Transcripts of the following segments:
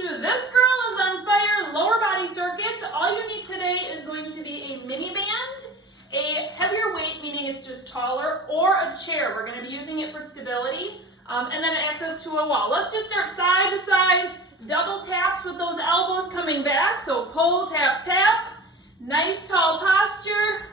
to This Girl is on Fire lower body circuits. All you need today is going to be a mini band, a heavier weight, meaning it's just taller, or a chair. We're going to be using it for stability, and then access to a wall. Let's just start side to side, double taps with those elbows coming back. So pull, tap, tap. Nice tall posture.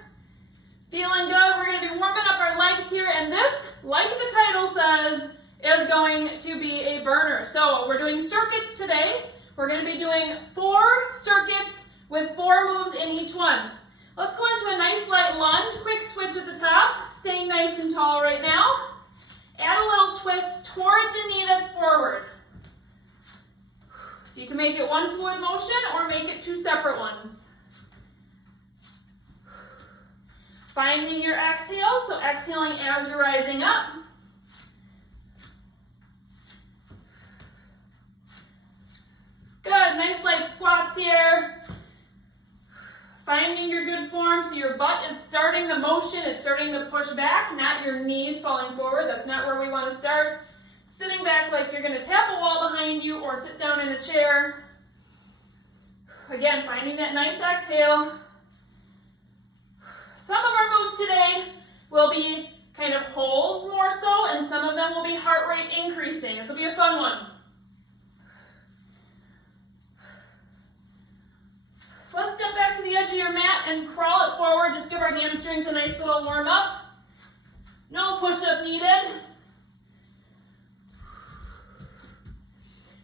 Feeling good. We're going to be warming up our legs here, and this, like the title says, is going to be a burner. So we're doing circuits today. We're going to be doing 4 circuits with 4 moves in each one. Let's go into a nice light lunge. Quick switch at the top. Staying nice and tall right now. Add a little twist toward the knee that's forward. So you can make it one fluid motion or make it 2 separate ones. Finding your exhale, so exhaling as you're rising up. Good, nice light squats here. Finding your good form, so your butt is starting the motion, it's starting to push back, not your knees falling forward. That's not where we want to start. Sitting back like you're going to tap a wall behind you or sit down in a chair. Again, finding that nice exhale. Some of our moves today will be kind of holds more so, and some of them will be heart rate increasing. This will be a fun one. Let's step back to the edge of your mat and crawl it forward. Just give our hamstrings a nice little warm up. No push-up needed.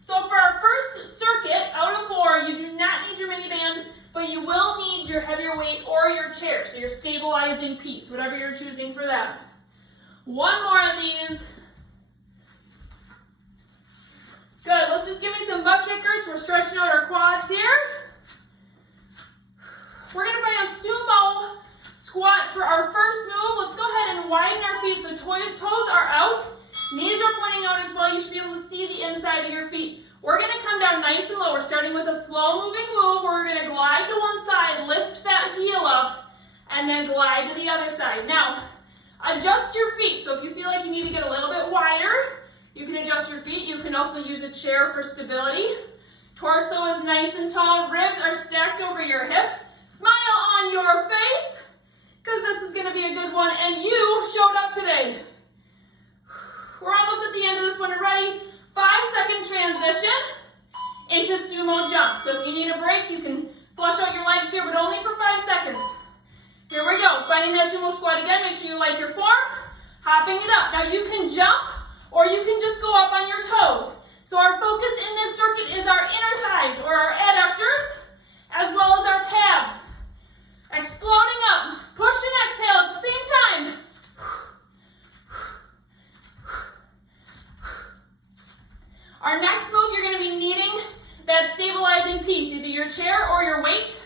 So for our first circuit, out of 4, you do not need your mini band, but you will need your heavier weight or your chair, so your stabilizing piece, whatever you're choosing for that. 1 more of these. Good, let's just give me some butt kickers. We're stretching out our quads here. We're going to find a sumo squat for our first move. Let's go ahead and widen our feet so toes are out. Knees are pointing out as well. You should be able to see the inside of your feet. We're going to come down nice and low. We're starting with a slow moving move where we're going to glide to one side, lift that heel up, and then glide to the other side. Now, adjust your feet. So if you feel like you need to get a little bit wider, you can adjust your feet. You can also use a chair for stability. Torso is nice and tall. Ribs are stacked over your hips. Smile on your face, because this is going to be a good one, and you showed up today. We're almost at the end of this one already. 5-second transition into sumo jump. So if you need a break, you can flush out your legs here, but only for 5 seconds. Here we go. Finding that sumo squat again. Make sure you like your form. Hopping it up. Now you can jump, or you can just go up on your toes. So our focus in this circuit is our inner thighs, or our adductors, as well as our calves. Exploding up. Push and exhale at the same time. Our next move, you're going to be needing that stabilizing piece, either your chair or your weight.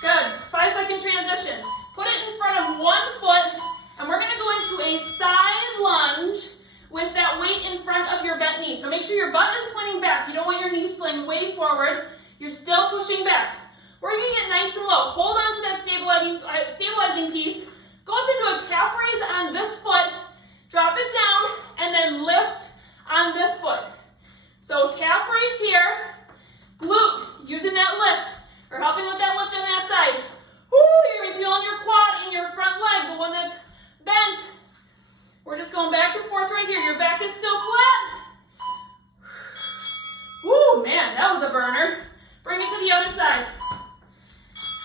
Good. 5-second transition. Put it in front of one foot, and we're going to go into a side lunge with that weight in front of your bent knee. So make sure your butt is pointing back. You don't want your knees playing way forward. You're still pushing back. We're going to get nice and low. Hold on to that stabilizing piece. Go up into a calf raise on this foot. Drop it down, and then lift on this foot. So calf raise here. Glute, using that lift, or helping with that lift on that side. Woo, you're going to be feeling your quad in your front leg, the one that's bent. We're just going back and forth right here. Your back is still flat. Woo, man, that was a burner. Bring it to the other side.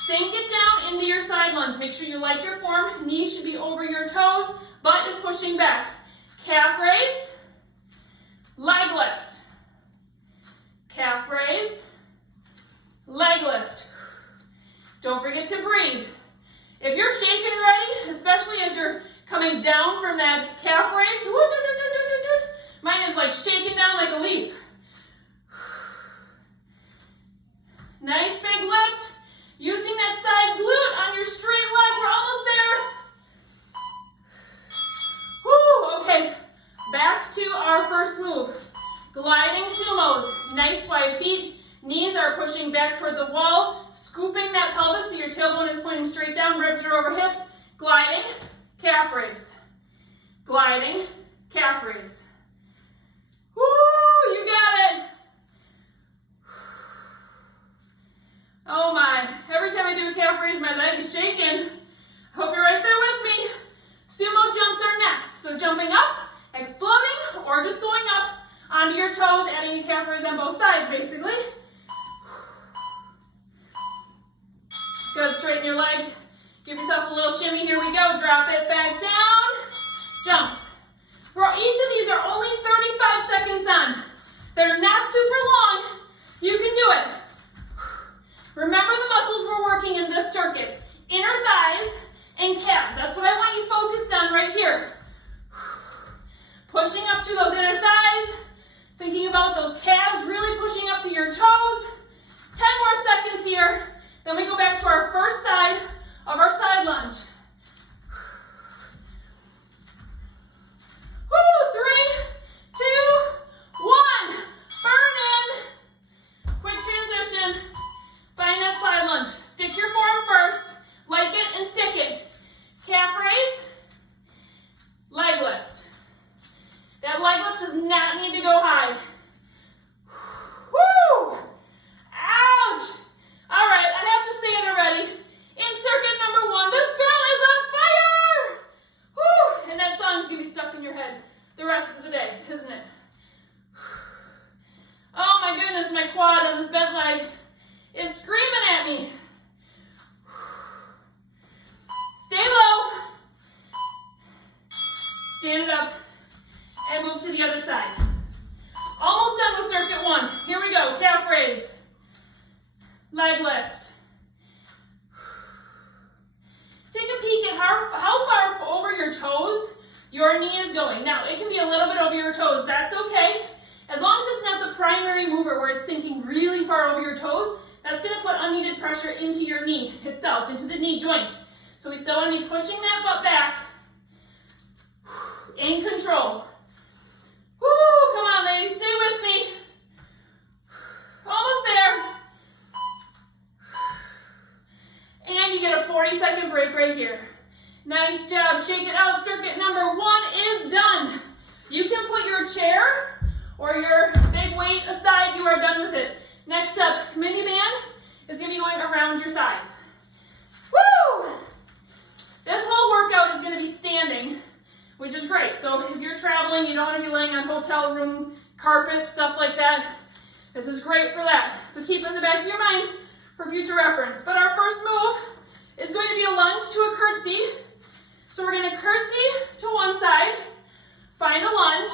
Sink it down into your side lunge. Make sure you like your form. Knees should be over your toes. Butt is pushing back. Calf raise. Leg lift. Calf raise. Leg lift. Don't forget to breathe. If you're shaking already, especially as you're coming down from that calf raise, mine is like shaking down like a leaf. Nice big lift. Using that side glute on your straight leg. We're almost there. Woo, okay. Back to our first move. Gliding sumos. Nice wide feet. Knees are pushing back toward the wall. Scooping that pelvis so your tailbone is pointing straight down. Ribs are over hips. Gliding. calf raise. Gliding, calf raise. Woo, you got it. Oh my, every time I do a calf raise, my leg is shaking. Hope you're right there with me. Sumo jumps are next. So jumping up, exploding, or just going up onto your toes, adding a calf raise on both sides, basically. Good, straighten your legs. Give yourself a little shimmy. Here we go. Drop it back down. Jumps. Each of these are only 35 seconds on. They're not super long. You can do it. Remember the muscles we're working in this circuit. Inner thighs and calves. That's what I want you focused on right here. Pushing up through those inner thighs. Thinking about those calves, really pushing up through your toes. 10 more seconds here. Then we go back to our first side of our side lunge. Woo, 3, 2, 1. Burn in. Quick transition. Find that side lunge. Stick your form first. Like it and stick it. Calf raise. Leg lift. That leg lift does not need to go high. Woo! Ouch! All right, I have to say it already. In circuit number 1, this girl is on fire! Woo! And that song's gonna be stuck in your head the rest of the day, isn't it? Oh my goodness, my quad on this bent leg is screaming at me. Stay low. Stand it up and move to the other side. Almost done with circuit 1. Here we go, calf raise. Leg lift. Take a peek at how far over your toes your knee is going. Now, it can be a little bit over your toes. That's okay. As long as it's not the primary mover where it's sinking really far over your toes, that's going to put unneeded pressure into your knee itself, into the knee joint. So we still want to be pushing that butt back. In control. Woo, come on, ladies, stay with me. Almost there. And you get a 40-second break right here. Nice job. Shake it out. Circuit number 1 is done. You can put your chair or your big weight aside. You are done with it. Next up, mini band is going to be going around your thighs. Woo! This whole workout is going to be standing, which is great. So if you're traveling, you don't want to be laying on hotel room carpet, stuff like that. This is great for that. So keep it in the back of your mind for future reference. But our first move is going to be a lunge to a curtsy. So we're going to curtsy to one side, find a lunge,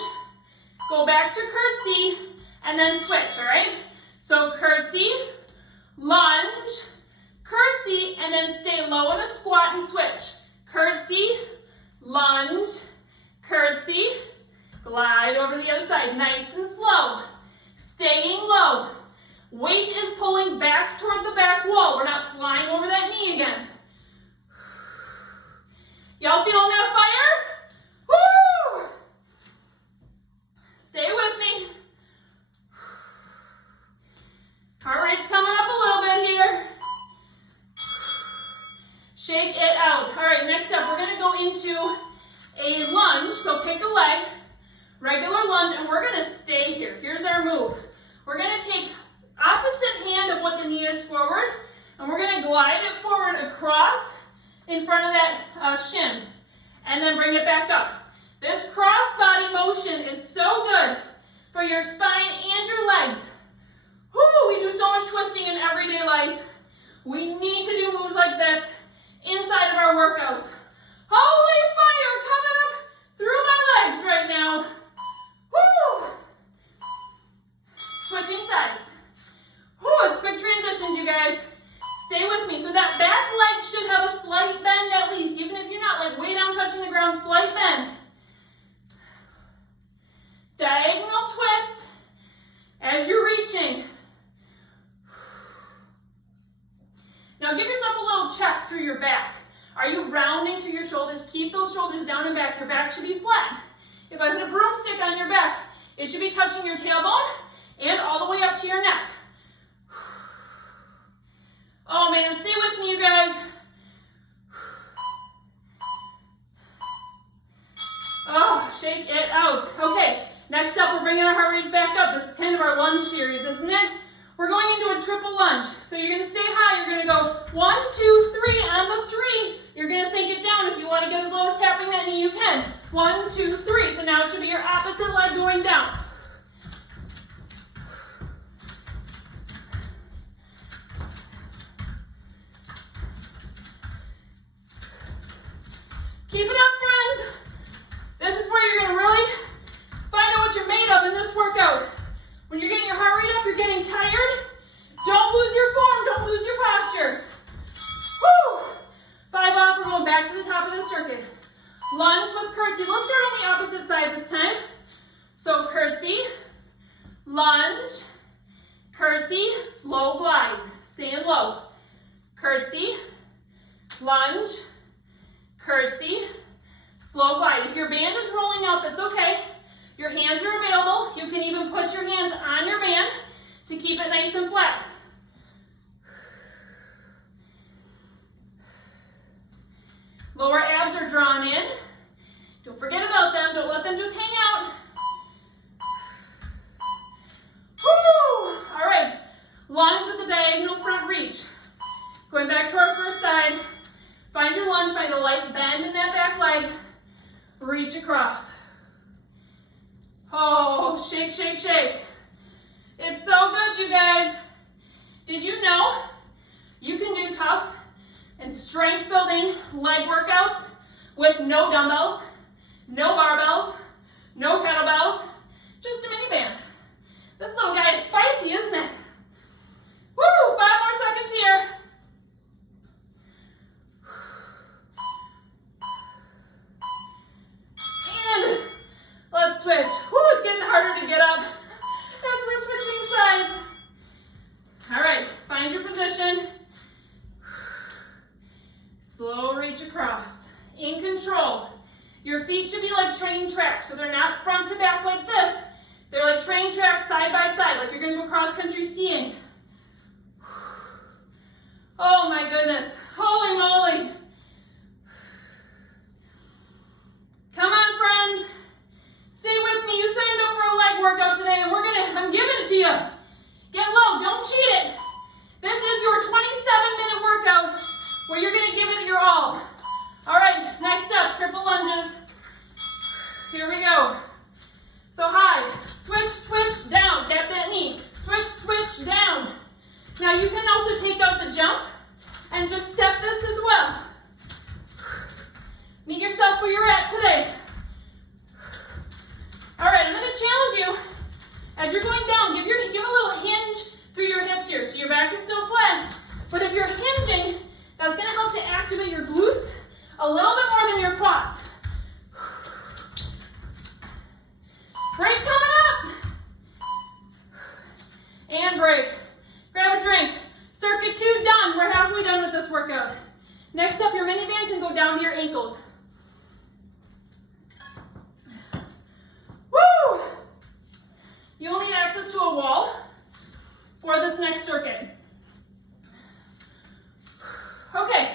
go back to curtsy, and then switch, all right? So curtsy, lunge, curtsy, and then stay low in a squat and switch. Curtsy, lunge, curtsy, glide over to the other side, nice and slow, staying low. Weight is pulling back toward the back wall. We're not flying over that knee again. Y'all feeling that fire? Woo! Stay with me. Heart rate's coming up a little bit here. Shake it out. All right, next up, we're gonna go into a lunge. So pick a leg, regular lunge, and we're gonna stay here. Here's our move. We're gonna take opposite hand of what the knee is forward, and we're gonna glide it forward across in front of that shin, and then bring it back up. This cross body motion is so good for your spine and your legs. Whew, we do so much twisting in everyday life. We need to do moves like this inside of our workouts. Holy fire coming up through my legs right now. Woo! Switching sides. Whew, it's quick transitions, you guys. Stay with me. So that back leg should have a slight bend at least, even if you're not like way down touching the ground, slight bend. Diagonal twist as you're reaching. Now give yourself a little check through your back. Are you rounding through your shoulders? Keep those shoulders down and back. Your back should be flat. If I put a broomstick on your back, it should be touching your tailbone and all the way up to your neck. Oh man, stay with me, you guys. Shake it out. Okay, next up, we're bringing our heart rates back up. This is kind of our lunge series, isn't it? We're going into a triple lunge. So you're going to stay high. You're going to go 1, 2, 3. On the 3, you're going to sink it down. If you want to get as low as tapping that knee, you can. 1, 2, 3. So now it should be your opposite leg going down. Keep it up, friends. This is where you're going to really find out what you're made of in this workout. When you're getting your heart rate up, you're getting tired. Don't lose your form. Don't lose your posture. Woo! 5 off. We're going back to the top of the circuit. Lunge with curtsy. Let's start on the opposite side this time. So curtsy, lunge, curtsy, slow glide. Staying low. Curtsy, lunge, curtsy, slow glide. If your band is rolling up, it's okay. Your hands are available. You can even put your hands on your band to keep it nice and flat. Lower abs are drawn in. Don't forget about them. Don't let them just hang out. Woo! All right. Lunge with the diagonal front reach. Going back to our first side. Find your lunge. Find a light bend in that back leg. Reach across. Oh, shake, shake, shake. It's so good, you guys. Did you know you can do tough and strength building leg workouts with no dumbbells, no barbells, no kettlebells, just a mini band? This little guy is spicy, isn't it? Woo, 5 more seconds here. And let's switch. Woo, it's getting harder to get up as we're switching sides. All right, find your position. Slow reach across. In control. Your feet should be like train tracks, so they're not front to back like this. They're like train tracks side by side, like you're going to go cross-country skiing. Oh my goodness. Holy moly. Come on, friends. Stay with me. You signed up for a leg workout today, and I'm giving it to you. Get low. Don't cheat it. This is your 27-minute workout where you're going to give it your all. All right, next up, triple lunges. Here we go. So high, switch, switch, down. Tap that knee. Switch, switch, down. Now you can also take out the jump and just step this as well. Meet yourself where you're at today. All right, I'm going to challenge you. As you're going down, give a little hinge through your hips here. So your back is still flat. But if you're hinging, that's going to help to activate your glutes a little bit more than your quads. Break coming up. And break. Grab a drink. Circuit 2 done. We're halfway done with this workout. Next up, your mini band can go down to your ankles. Woo! You'll need access to a wall for this next circuit. Okay,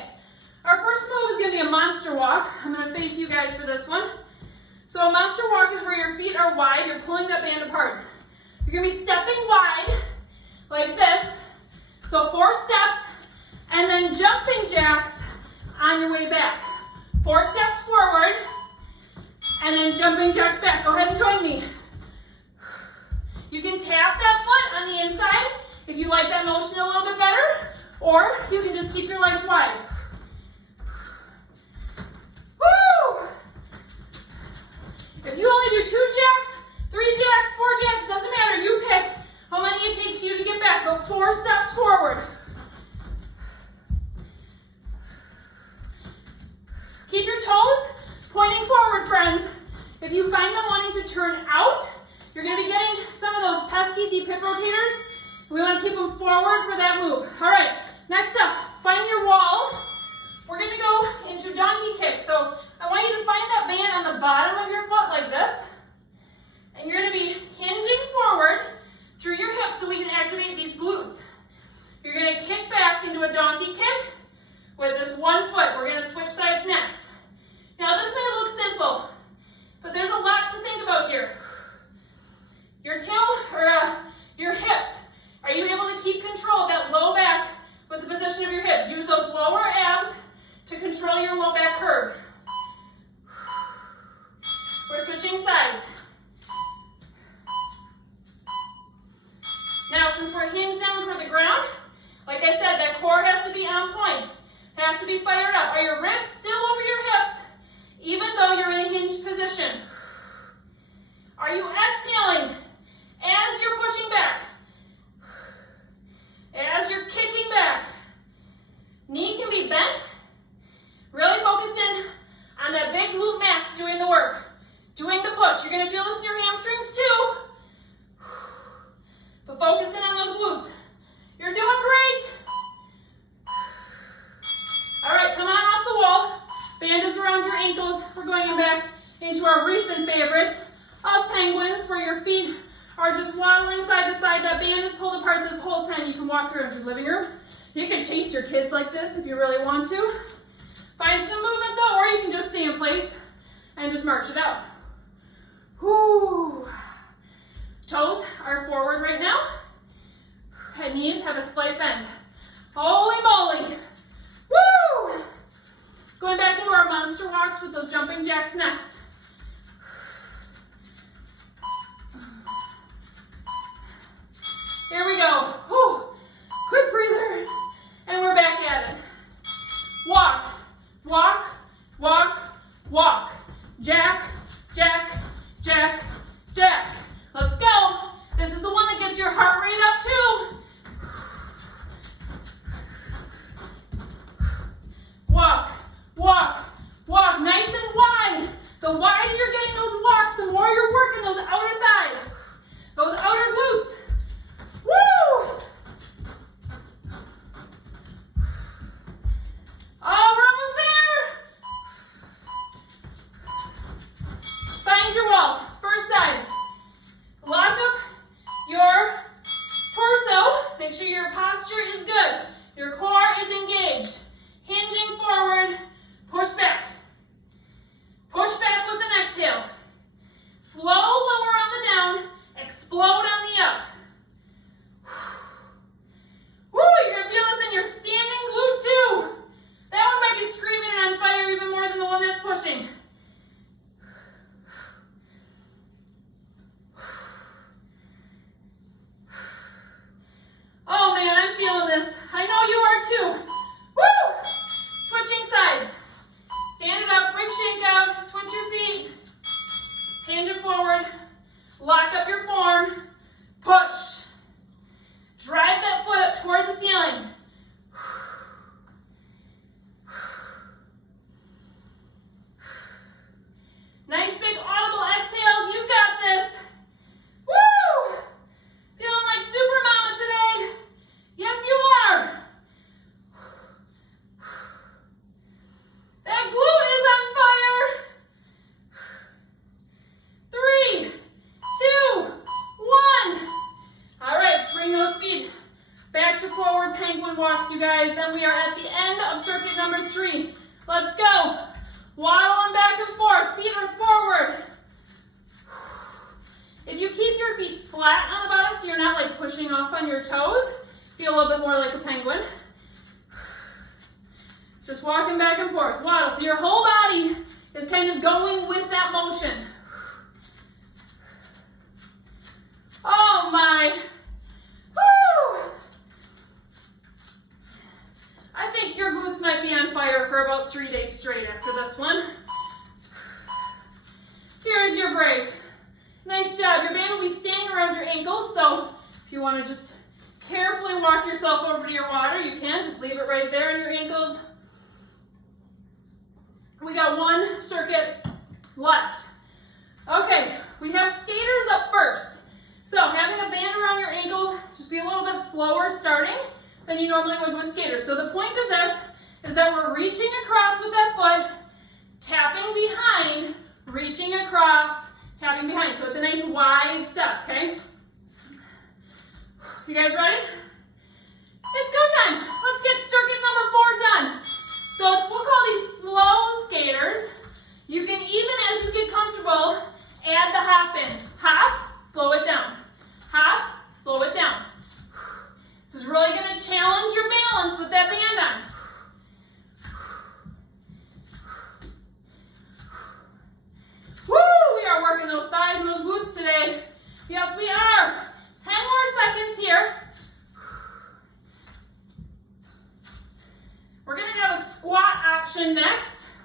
our first move is going to be a monster walk. I'm going to face you guys for this one. So a monster walk is where your feet are wide. You're pulling that band apart. You're going to be stepping wide like this. So 4 steps and then jumping jacks on your way back. 4 steps forward and then jumping jacks back. Go ahead and join me. You can tap that foot on the inside if you like that motion a little bit better, or you can just keep your legs wide. Woo! If you only do 2 jacks, 3 jacks, 4 jacks, doesn't matter. You pick how many it takes you to get back, but 4 steps forward. Keep your toes pointing forward, friends. If you find them wanting to turn out, you're going to be getting some of those pesky deep hip rotators. We want to keep them forward for that move. All right, next up, find your wall. We're going to go into donkey kick. So I want you to find that band on the bottom of your foot like this. And you're going to be hinging forward through your hips so we can activate these glutes. You're going to kick back into a donkey kick with this one foot. We're going to switch sides next. Now this may look simple, but there's a lot You're gonna feel this in your hamstrings too. But focus in on those glutes. You're doing great. All right, come on off the wall. Bandages around your ankles. We're going back into our recent favorites of penguins, where your feet are just waddling side to side. That band is pulled apart this whole time. You can walk around your living room. You can chase your kids like this if you really want to. Find some movement though, or you can just stay in place and just march it out. Whoo. Toes are forward right now. Head knees have a slight bend. Holy moly. Woo! Going back into our monster walks with those jumping jacks next. Here we go. Whew. Quick breather. And we're back at it. Walk, walk, walk, walk. Jack, jack, jack, jack. Let's go. This is the one that gets your heart rate up too. Walk, walk, walk. Nice and wide. The wider you're getting those walks, the more you're working those outer thighs, those outer glutes. Woo! Oh, we're almost there. Find your wall. First side. Lock up your torso. Make sure your posture is good. Your core is engaged. Hinging forward. Push back. Push back with an exhale. Slow lower on the down. Explode on the up. Woo, you're gonna feel this in your standing glute too. That one might be screaming and on fire even more than the one that's pushing. Oh man, I'm feeling this. I know you are too. Woo! Switching sides. Stand it up, quick shake out, switch your feet. Hinge it forward. Lock up your form. Push. Drive that foot up toward the ceiling. Nice big audible exhales. You've got this. Woo! Feeling like super mama today. Yes, you are. That glute is on fire. 3, 2, 1. All right, bring those feet back to forward penguin walks, you guys. Then we are at the end of circuit number 3. Let's go. Waddling back and forth. Feet are forward. If you keep your feet flat on the bottom so you're not like pushing off on your toes, feel a little bit more like a penguin. Just walking back and forth. Waddle. So your whole body is kind of going with that motion. Oh my. Woo! I think your glutes might be on fire for about 3 days straight after this one. Here's your break. Nice job. Your band will be staying around your ankles, so if you want to just carefully walk yourself over to your water, you can. Just leave it right there on your ankles. We got one circuit left. Okay, we have skaters up first. So having a band around your ankles, just be a little bit slower starting than you normally would with skaters. So the point of this is that we're reaching across with that foot, tapping behind, reaching across, tapping behind. So it's a nice wide step, okay? You guys ready? It's go time. Let's get circuit number 4 done. So we'll call these slow skaters. You can, even as you get comfortable, add the hop in. Hop, slow it down. Hop, slow it down. This is really going to challenge your balance with that band on. Woo! We are working those thighs and those glutes today. Yes, we are. 10 more seconds here. We're going to have a squat option next.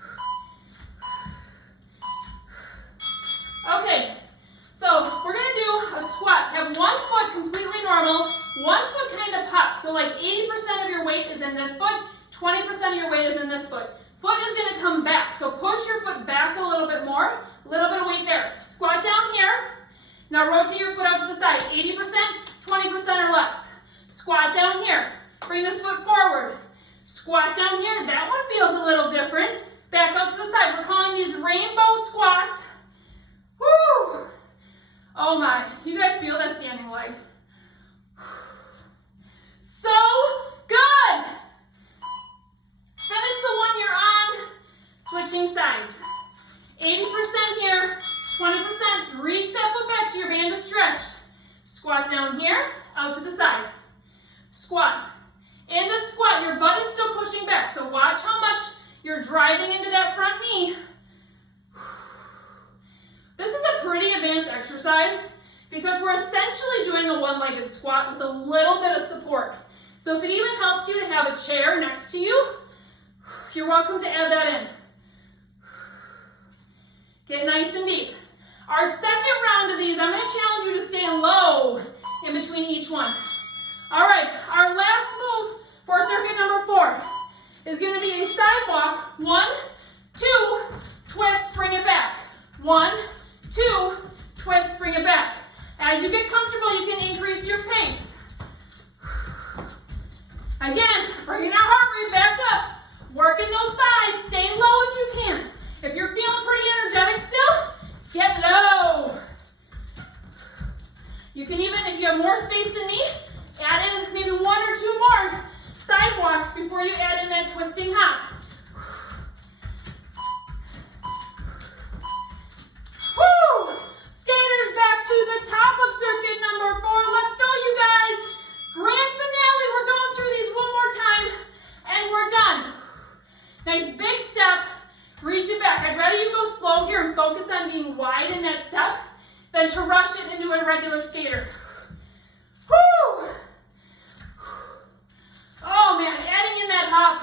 Okay, so we're going to do a squat. Have one foot completely normal, one foot kind of popped. So like 80% of your weight is in this foot, 20% of your weight is in this foot. Foot is going to come back. So push your foot back a little bit more. A little bit of weight there. Squat down. sides. 80% here, 20%. Reach that foot back to your band is stretched. Squat down here, out to the side. Squat. In the squat, your butt is still pushing back, so watch how much you're driving into that front knee. This is a pretty advanced exercise because we're essentially doing a one-legged squat with a little bit of support. So if it even helps you to have a chair next to you, you're welcome to add that in. Get nice and deep. Our second round of these, I'm going to challenge you to stay low in between each one. All right, our last move for circuit number 4 is going to be a side walk. 1, 2, twist, bring it back. 1, 2, twist, bring it back. As you get comfortable, you can increase your pace. Again, bringing our heart rate back up. Working those thighs. Stay low if you can. If you're feeling pretty energetic still, get low. You can even, if you have more space than me, add in maybe 1 or 2 more sidewalks before you add in that twisting hop. Woo! Skaters, back to the top of circuit number 4. Let's go, you guys. Grand finale. We're going through these one more time, and we're done. Nice big step. Reach it back. I'd rather you go slow here and focus on being wide in that step than to rush it into a regular skater. Woo! Oh man, adding in that hop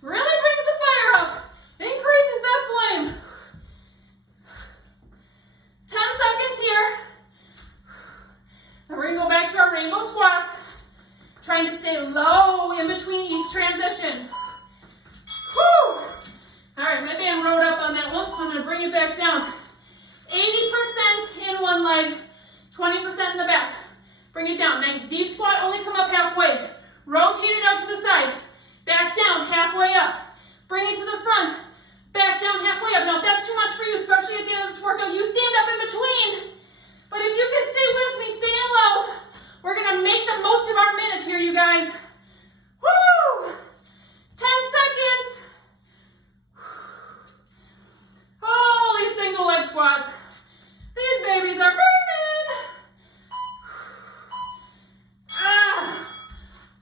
really brings the fire up. Increases that flame. 10 seconds here. Then we're going to go back to our rainbow squats. Trying to stay low in between each transition. Woo! All right, my band rode up on that one, so I'm going to bring it back down. 80% in one leg, 20% in the back. Bring it down. Nice deep squat, only come up halfway. Rotate it out to the side. Back down, halfway up. Bring it to the front. Back down, halfway up. Now, if that's too much for you, especially at the end of this workout, you stand up in between. But if you can stay with me, staying low, we're going to make the most of our minutes here, you guys. Woo! 10 seconds. Holy single leg squats. These babies are burning.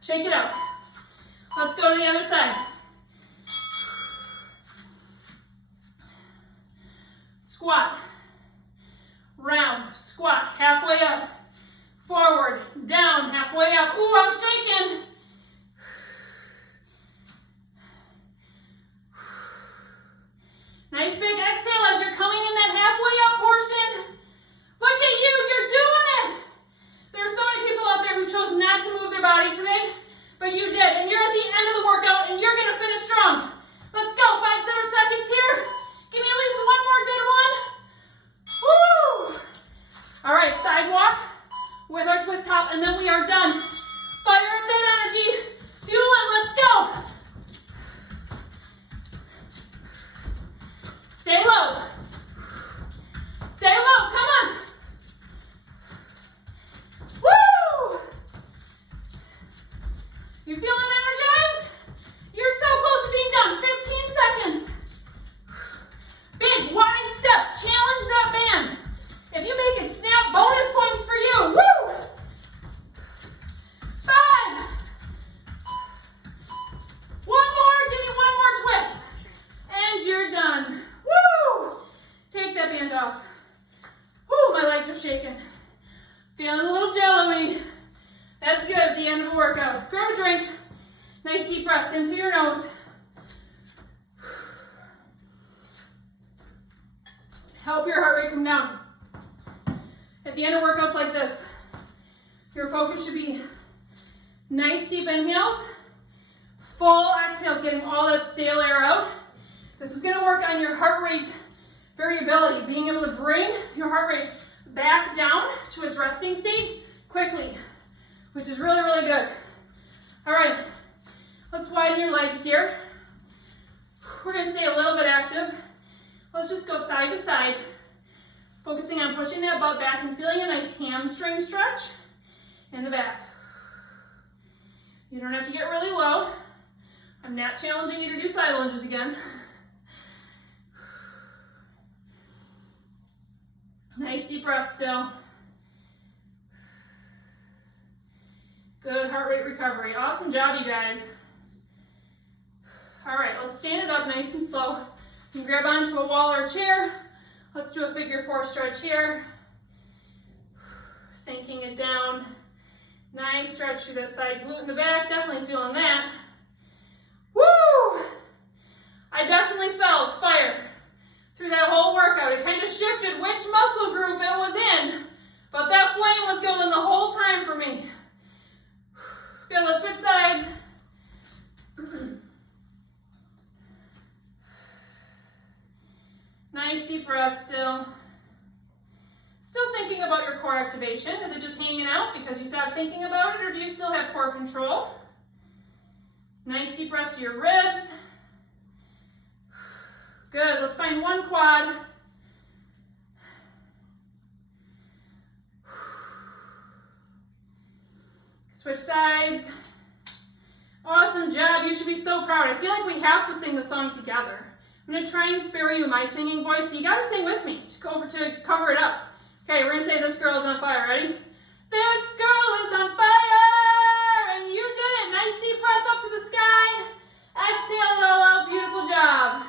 Shake it out. Let's go to the other side. Squat. Round. Squat. Halfway up. Forward. Down. Halfway up. Ooh, I'm shaking. Nice big exhale as you're coming in that halfway up portion. Look at you, you're doing it. There's so many people out there who chose not to move their body today, but you did, and you're at the end of the workout, and you're gonna finish strong. Let's go, 5 seconds here. Give me at least one more good one. Woo! All right, sidewalk with our twist hop, and then we are done. Fire up that energy, fuel it, let's go. Stay low. Stay low, come on. Woo! You feeling energized? You're so close to being done. 15 seconds. Big, wide steps. Challenge that band. If you make it snap, bonus points for you. Woo! 5. One more. Give me one more twist. And you're done. Woo! Take that band off. Woo, my legs are shaking. Feeling a little jello-y. That's good at the end of a workout. Grab a drink. Nice deep breaths into your nose. Help your heart rate come down. At the end of workouts like this, your focus should be nice deep inhales, full exhales, getting all that stale air out. This is going to work on your heart rate variability, being able to bring your heart rate back down to its resting state quickly, which is really, really good. All right, let's widen your legs here. We're going to stay a little bit active. Let's just go side to side, focusing on pushing that butt back and feeling a nice hamstring stretch in the back. You don't have to get really low. I'm not challenging you to do side lunges again. Nice deep breath still. Good heart rate recovery. Awesome job, you guys. All right, let's stand it up nice and slow. You can grab onto a wall or a chair. Let's do a figure 4 stretch here. Sinking it down. Nice stretch through that side glute in the back. Definitely feeling that. Woo! I definitely felt fire through that whole workout. It kind of shifted which muscle group it was in, but that flame was going the whole time for me. Good, let's switch sides. Nice deep breath still. Still thinking about your core activation. Is it just hanging out because you stopped thinking about it, or do you still have core control? Nice deep breaths to your ribs. Good, let's find one quad. Switch sides. Awesome job, you should be so proud. I feel like we have to sing the song together. I'm gonna try and spare you my singing voice, so you gotta sing with me to cover it up. Okay, we're gonna say this girl is on fire, ready? This girl is on fire, and you did it. Nice deep breath up to the sky. Exhale it all out, beautiful job.